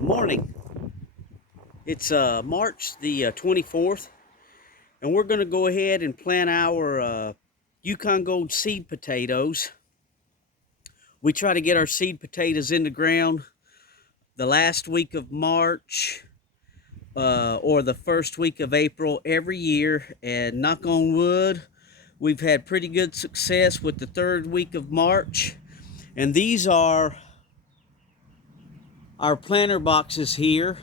Morning. It's March the 24th, and we're going to go ahead and plant our Yukon Gold seed potatoes. We try to get our seed potatoes in the ground the last week of March or the first week of April every year, and knock on wood, we've had pretty good success with the third week of March. And these are our planter boxes here.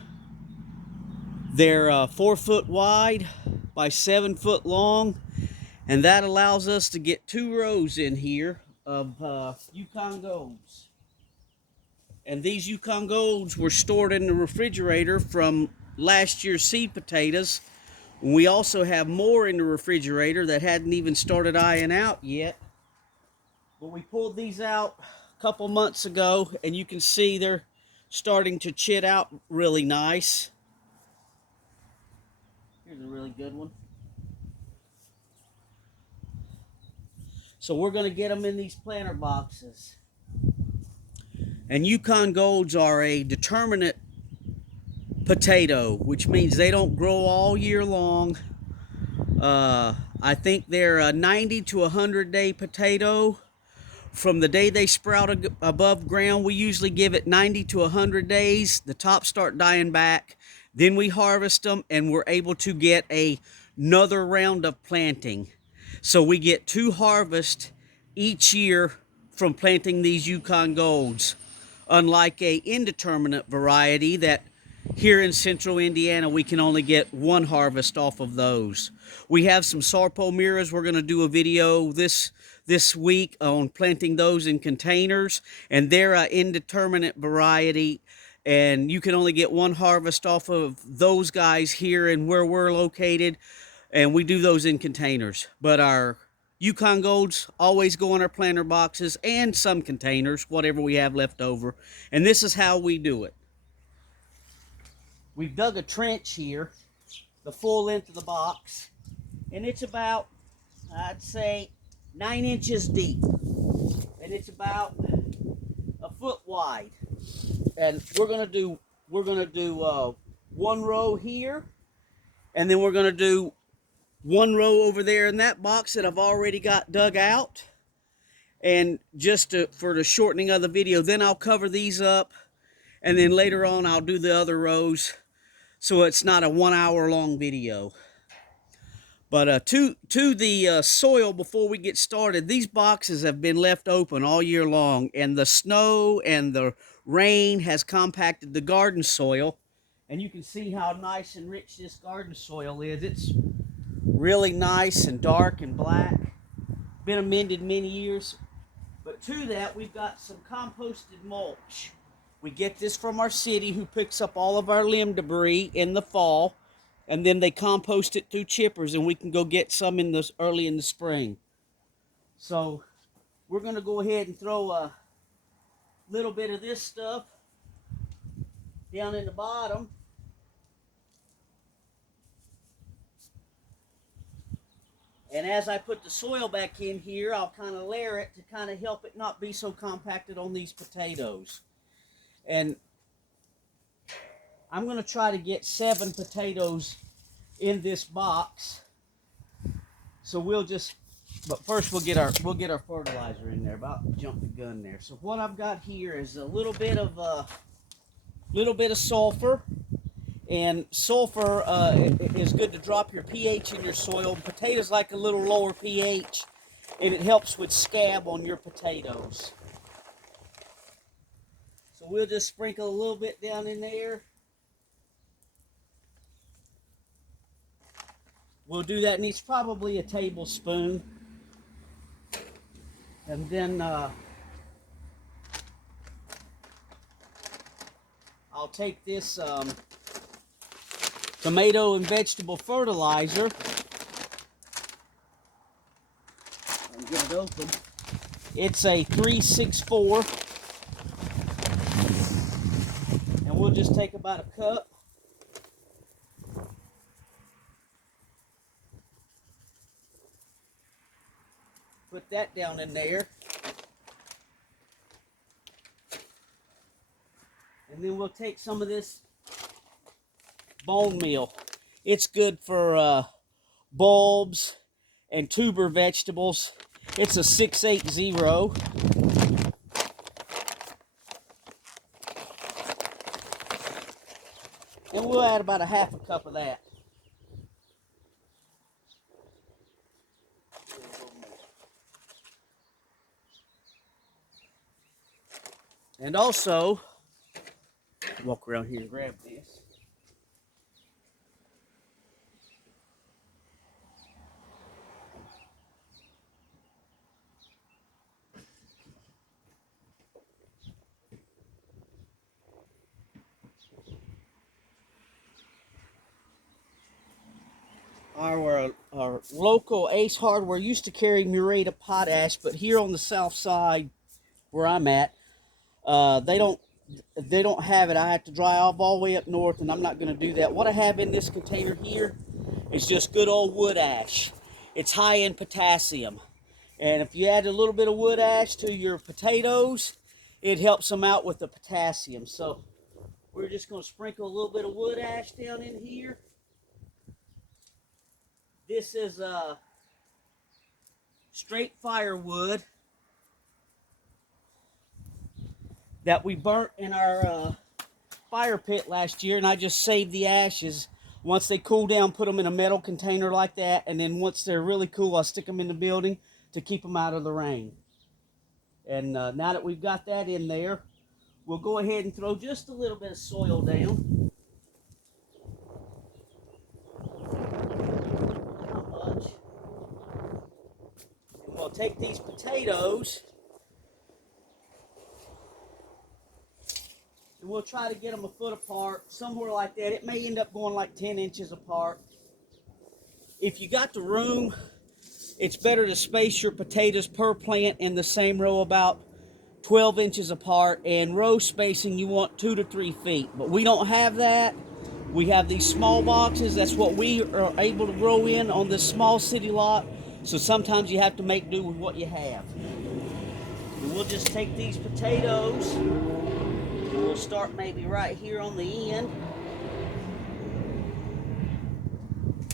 They're 4 foot wide by 7 foot long, and that allows us to get 2 rows in here of Yukon Golds. And these Yukon Golds were stored in the refrigerator from last year's seed potatoes. We also have more in the refrigerator that hadn't even started eyeing out yet. But we pulled these out a couple months ago, and you can see they're starting to chit out really nice. Here's a really good one. So we're going to get them in these planter boxes. And Yukon Golds are a determinate potato, which means they don't grow all year long. I think they're a 90 to 100 day potato. From the day they sprout above ground, we usually give it 90 to 100 days. The tops start dying back. Then we harvest them, and we're able to get another round of planting. So we get 2 harvests each year from planting these Yukon Golds, unlike a indeterminate variety that here in central Indiana we can only get 1 harvest off of those. We have some Sarpomiras. We're going to do a video this week on planting those in containers, and they're an indeterminate variety, and you can only get 1 harvest off of those guys here and where we're located, and we do those in containers. But our Yukon Golds always go in our planter boxes and some containers, whatever we have left over. And this is how we do it. We've dug a trench here, the full length of the box, and it's about, I'd say, 9 inches deep, and it's about a foot wide. And we're gonna do 1 row here, and then we're gonna do 1 row over there in that box that I've already got dug out. And just for the shortening of the video, then I'll cover these up, and then later on I'll do the other rows, so it's not a 1 hour long video. But to the soil, before we get started, these boxes have been left open all year long, and the snow and the rain has compacted the garden soil, and you can see how nice and rich this garden soil is. It's really nice and dark and black. Been amended many years. But to that, we've got some composted mulch. We get this from our city, who picks up all of our limb debris in the fall, and then they compost it through chippers, and we can go get some early in the spring. So we're going to go ahead and throw a little bit of this stuff down in the bottom. And as I put the soil back in here, I'll kind of layer it to kind of help it not be so compacted on these potatoes. And I'm going to try to get 7 potatoes in this box. So but first we'll get our fertilizer in there. About to jump the gun there. So what I've got here is a little bit of sulfur. And sulfur is good to drop your pH in your soil. Potatoes like a little lower pH, and it helps with scab on your potatoes. So we'll just sprinkle a little bit down in there. We'll do that, and it's probably a tablespoon. And then I'll take this tomato and vegetable fertilizer and get it open. It's a 364, and we'll just take about a cup. Put that down in there. And then we'll take some of this bone meal. It's good for bulbs and tuber vegetables. It's a 680. And we'll add about a half a cup of that. And also, walk around here and grab this. Our local Ace Hardware used to carry muriate of potash, but here on the south side where I'm at, they don't have it. I have to drive all the way up north, and I'm not going to do that. What I have in this container here is just good old wood ash. It's high in potassium, and if you add a little bit of wood ash to your potatoes, it helps them out with the potassium. So we're just going to sprinkle a little bit of wood ash down in here. This is straight firewood that we burnt in our fire pit last year, and I just saved the ashes. Once they cool down, put them in a metal container like that, and then once they're really cool, I'll stick them in the building to keep them out of the rain. And now that we've got that in there, we'll go ahead and throw just a little bit of soil down. Not much. And we'll take these potatoes, and we'll try to get them a foot apart, somewhere like that. It may end up going like 10 inches apart. If you got the room, it's better to space your potatoes per plant in the same row about 12 inches apart, and row spacing you want 2 to 3 feet. But we don't have that. We have these small boxes. That's what we are able to grow in on this small city lot. So sometimes you have to make do with what you have. And we'll just take these potatoes, and we'll start maybe right here on the end.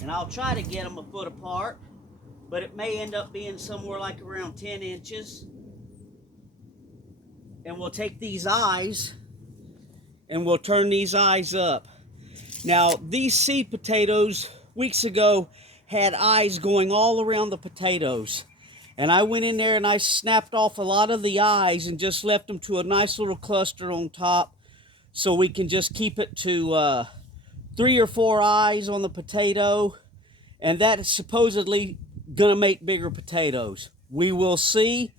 And I'll try to get them a foot apart, but it may end up being somewhere like around 10 inches. And we'll take these eyes and we'll turn these eyes up. Now, these seed potatoes weeks ago had eyes going all around the potatoes. And I went in there and I snapped off a lot of the eyes and just left them to a nice little cluster on top, so we can just keep it to 3 or 4 eyes on the potato. And that is supposedly gonna make bigger potatoes. We will see.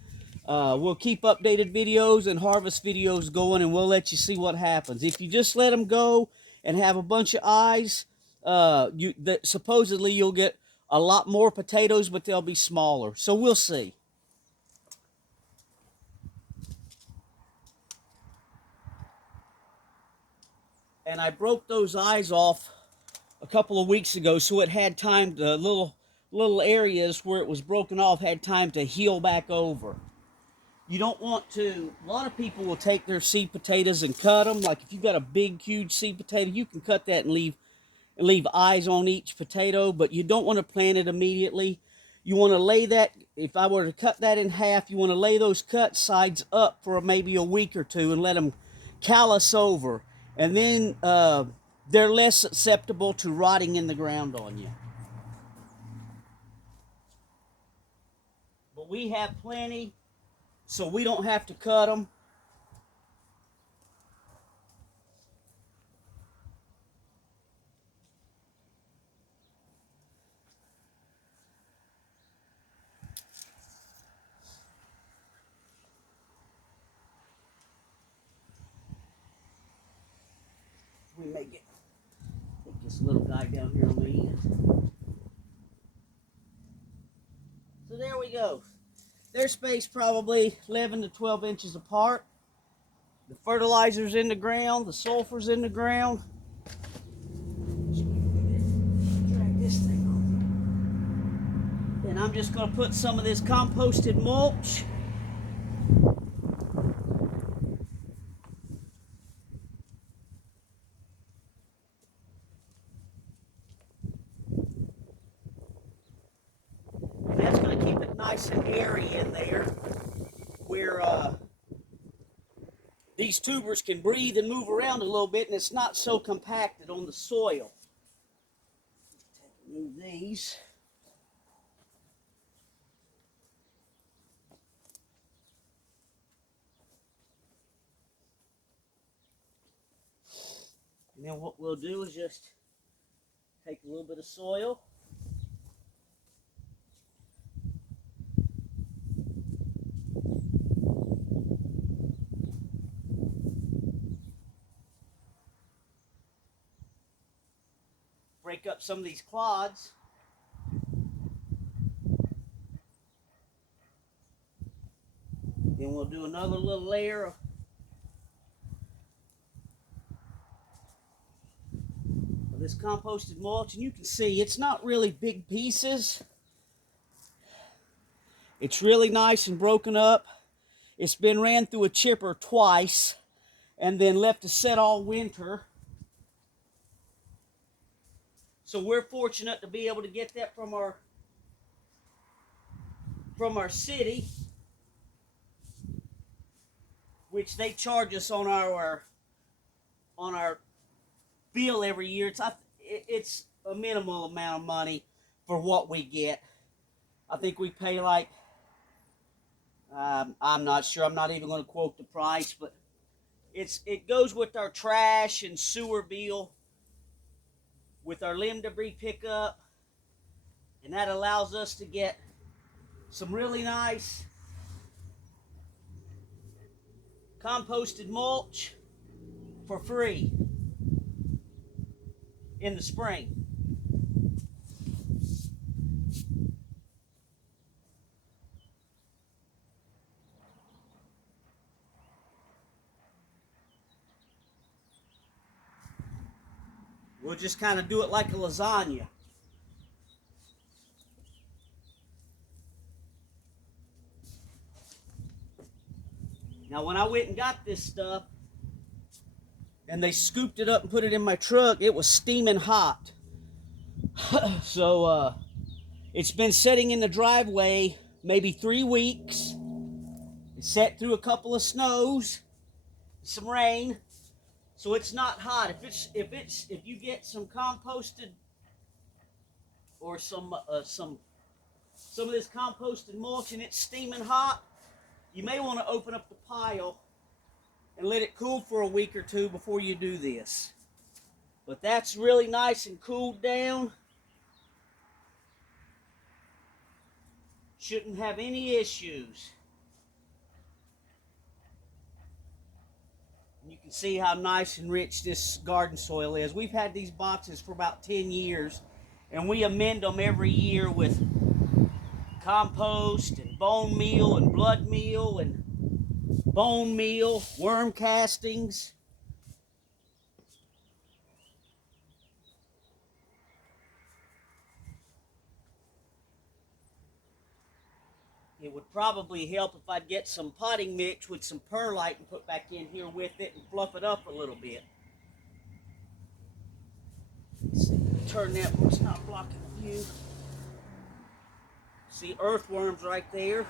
We'll keep updated videos and harvest videos going, and we'll let you see what happens. If you just let them go and have a bunch of eyes, supposedly you'll get a lot more potatoes, but they'll be smaller. So we'll see. And I broke those eyes off a couple of weeks ago, so it had time to, little areas where it was broken off had time to heal back over. You don't want to, a lot of people will take their seed potatoes and cut them. Like if you've got a big, huge seed potato, you can cut that and leave eyes on each potato, but you don't want to plant it immediately. You want to lay that, if I were to cut that in half, you want to lay those cut sides up for maybe a week or two and let them callus over. And then they're less susceptible to rotting in the ground on you. But we have plenty, so we don't have to cut them. We may get this little guy down here on the end. So there we go. They're spaced probably 11 to 12 inches apart. The fertilizer's in the ground, the sulfur's in the ground. Drag this thing on. And I'm just going to put some of this composted mulch decent area in there where these tubers can breathe and move around a little bit, and it's not so compacted on the soil. Move these. And then what we'll do is just take a little bit of soil. Break up some of these clods. Then we'll do another little layer of this composted mulch, and you can see it's not really big pieces. It's really nice and broken up. It's been ran through a chipper twice and then left to set all winter. So we're fortunate to be able to get that from our city, which they charge us on our bill every year. It's a minimal amount of money for what we get. I think we pay like, I'm not sure, I'm not even going to quote the price, but it goes with our trash and sewer bill, with our limb debris pickup, and that allows us to get some really nice composted mulch for free in the spring. We'll just kind of do it like a lasagna. Now, when I went and got this stuff, and they scooped it up and put it in my truck, it was steaming hot. So, it's been sitting in the driveway maybe 3 weeks. It sat through a couple of snows, some rain, so it's not hot. If you get some composted or some of this composted mulch and it's steaming hot, you may want to open up the pile and let it cool for a week or two before you do this. But that's really nice and cooled down. Shouldn't have any issues. You can see how nice and rich this garden soil is. We've had these boxes for about 10 years, and we amend them every year with compost and bone meal and blood meal and bone meal, worm castings. It would probably help if I'd get some potting mix with some perlite and put back in here with it and fluff it up a little bit. Let's see, turn that one, it's not blocking the view. See earthworms right there.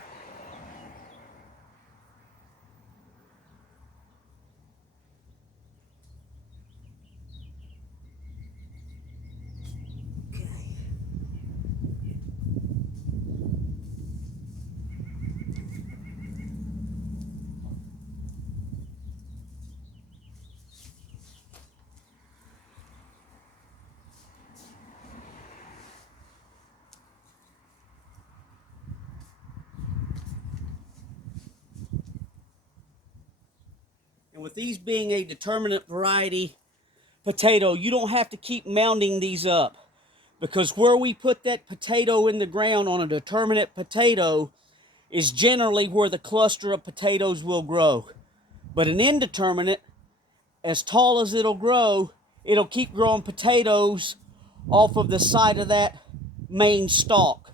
And with these being a determinate variety potato, you don't have to keep mounding these up, because where we put that potato in the ground on a determinate potato is generally where the cluster of potatoes will grow. But an indeterminate, as tall as it'll grow, it'll keep growing potatoes off of the side of that main stalk.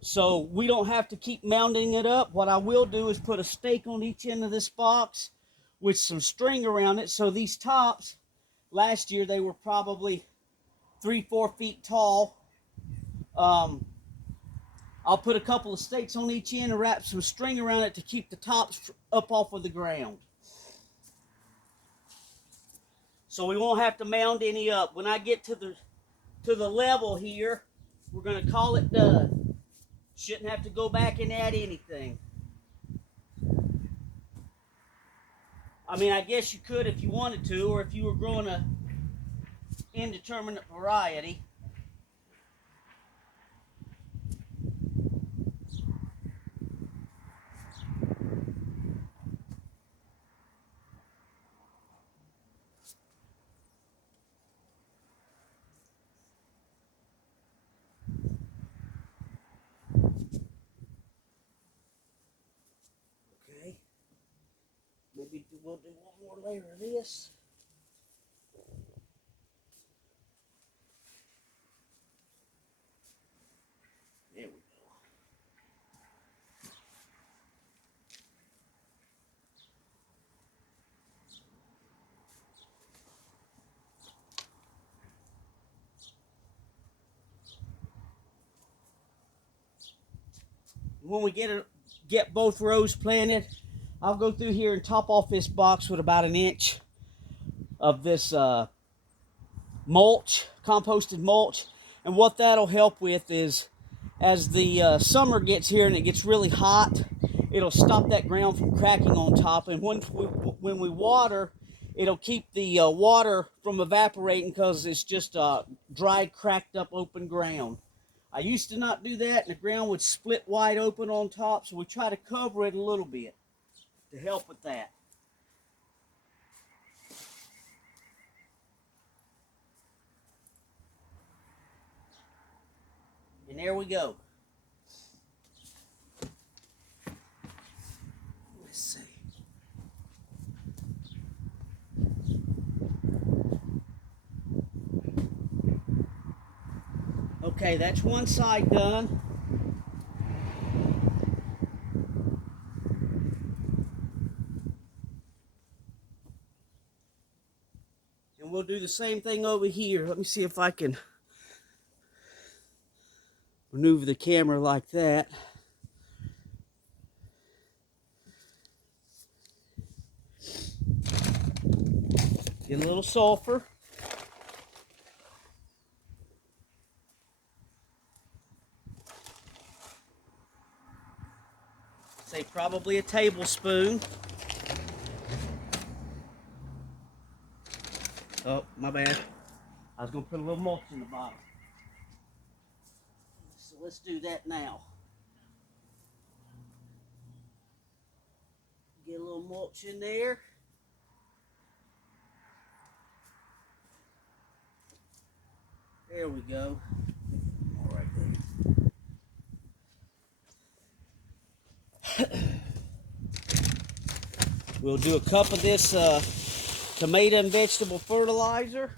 So we don't have to keep mounding it up. What I will do is put a stake on each end of this box with some string around it. So these tops, last year they were probably 3-4 feet tall. I'll put a couple of stakes on each end and wrap some string around it to keep the tops up off of the ground. So we won't have to mound any up. When I get to the level here, we're going to call it done. Shouldn't have to go back and add anything. I mean, I guess you could if you wanted to, or if you were growing a indeterminate variety. Okay. Maybe we'll do one more layer of this. There we go. When we get both rows planted, I'll go through here and top off this box with about 1 inch of this mulch, composted mulch. And what that'll help with is, as the summer gets here and it gets really hot, it'll stop that ground from cracking on top. And when we water, it'll keep the water from evaporating, because it's just dry, cracked up, open ground. I used to not do that, and the ground would split wide open on top, so we try to cover it a little bit to help with that. And there we go. Let's see. Okay, that's one side done. And we'll do the same thing over here. Let me see if I can maneuver the camera like that. Get a little sulfur. Say probably a tablespoon. Oh, my bad. I was going to put a little mulch in the bottom. So let's do that now. Get a little mulch in there. There we go. All right there. We'll do a cup of this tomato and vegetable fertilizer.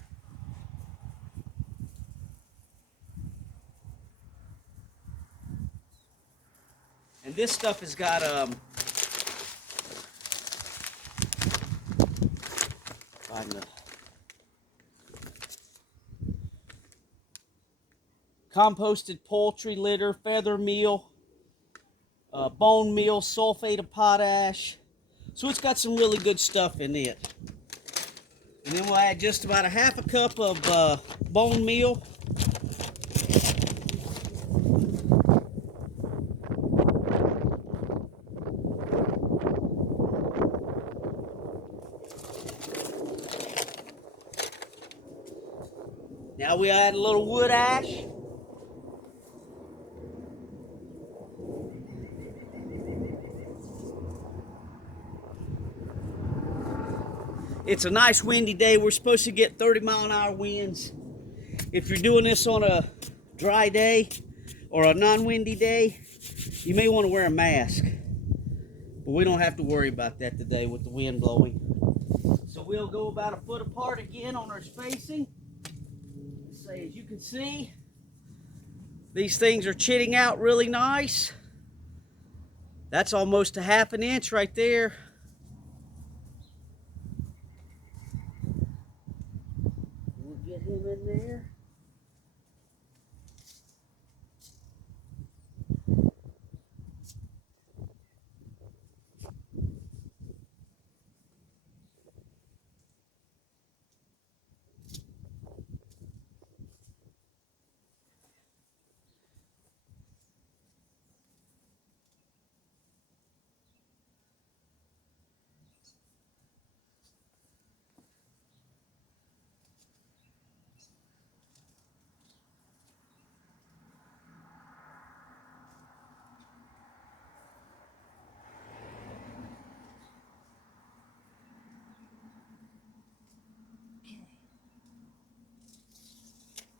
And this stuff has got composted poultry litter, feather meal, bone meal, sulfate of potash. So it's got some really good stuff in it. And then we'll add just about a half a cup of bone meal. Now we add a little wood ash. It's a nice windy day. We're supposed to get 30-mile-an-hour winds. If you're doing this on a dry day or a non-windy day, you may want to wear a mask. But we don't have to worry about that today with the wind blowing. So we'll go about 1 foot apart again on our spacing. Say, as you can see, these things are chitting out really nice. That's almost a ½ inch right there. We'll get him in there.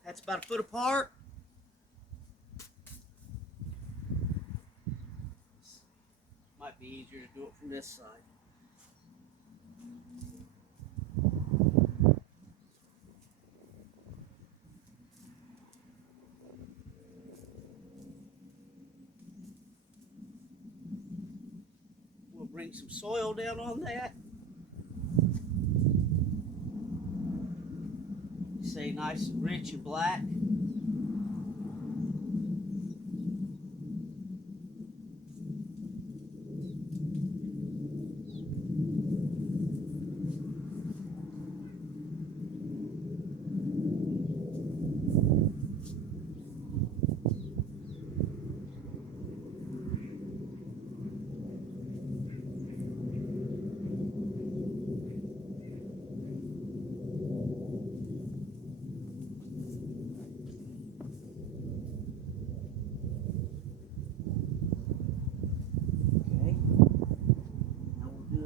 That's about a foot apart. Might be easier to do it from this side. We'll bring some soil down on that. Say nice and rich and black.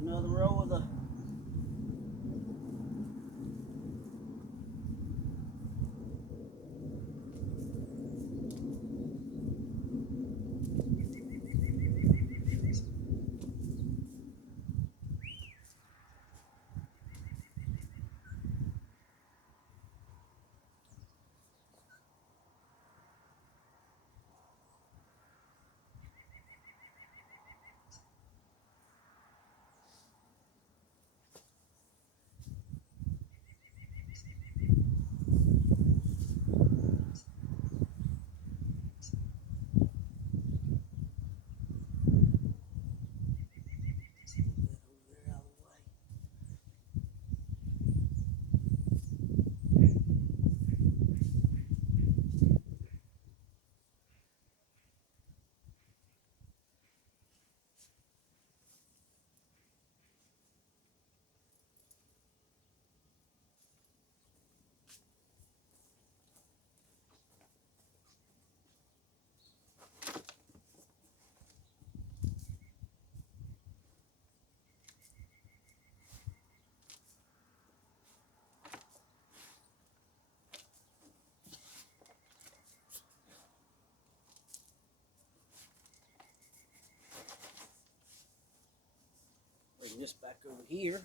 Another row of the bring this back over here.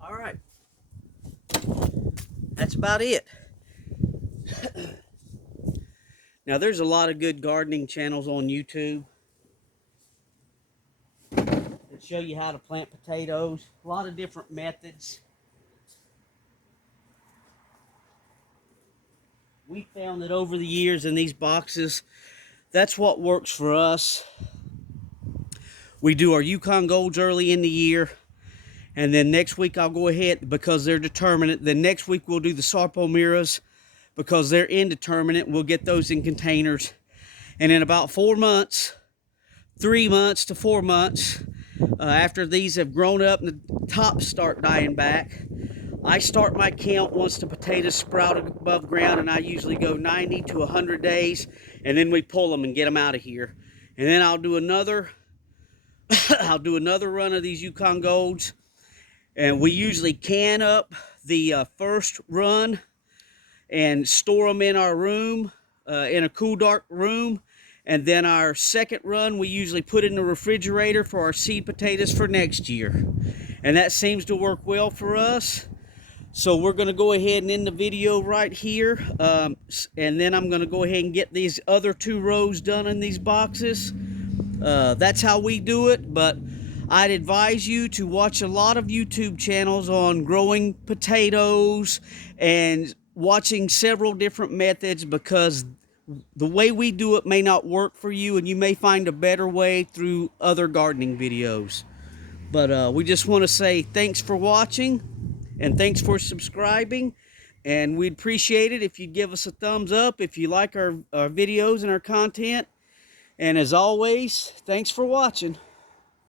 All right, that's about it. Now, there's a lot of good gardening channels on YouTube that show you how to plant potatoes, a lot of different methods. We found that over the years in these boxes, that's what works for us. We do our Yukon Golds early in the year, and then next week I'll go ahead, because they're determinate. Then next week we'll do the Sarpomiras, because they're indeterminate. We'll get those in containers. And in about 4 months, 3 months to 4 months, after these have grown up and the tops start dying back, I start my count once the potatoes sprout above ground, and I usually go 90 to 100 days, and then we pull them and get them out of here. And then I'll do another I'll do another run of these Yukon Golds And we usually can up the first run and store them in our room, in a cool, dark room. And then our second run, we usually put in the refrigerator for our seed potatoes for next year. And that seems to work well for us. So we're going to go ahead and end the video right here. And then I'm going to go ahead and get these other 2 rows done in these boxes. That's how we do it, but I'd advise you to watch a lot of YouTube channels on growing potatoes and watching several different methods, because the way we do it may not work for you, and you may find a better way through other gardening videos. But we just want to say thanks for watching, and thanks for subscribing, and we'd appreciate it if you'd give us a thumbs up if you like our videos and our content. And as always, thanks for watching.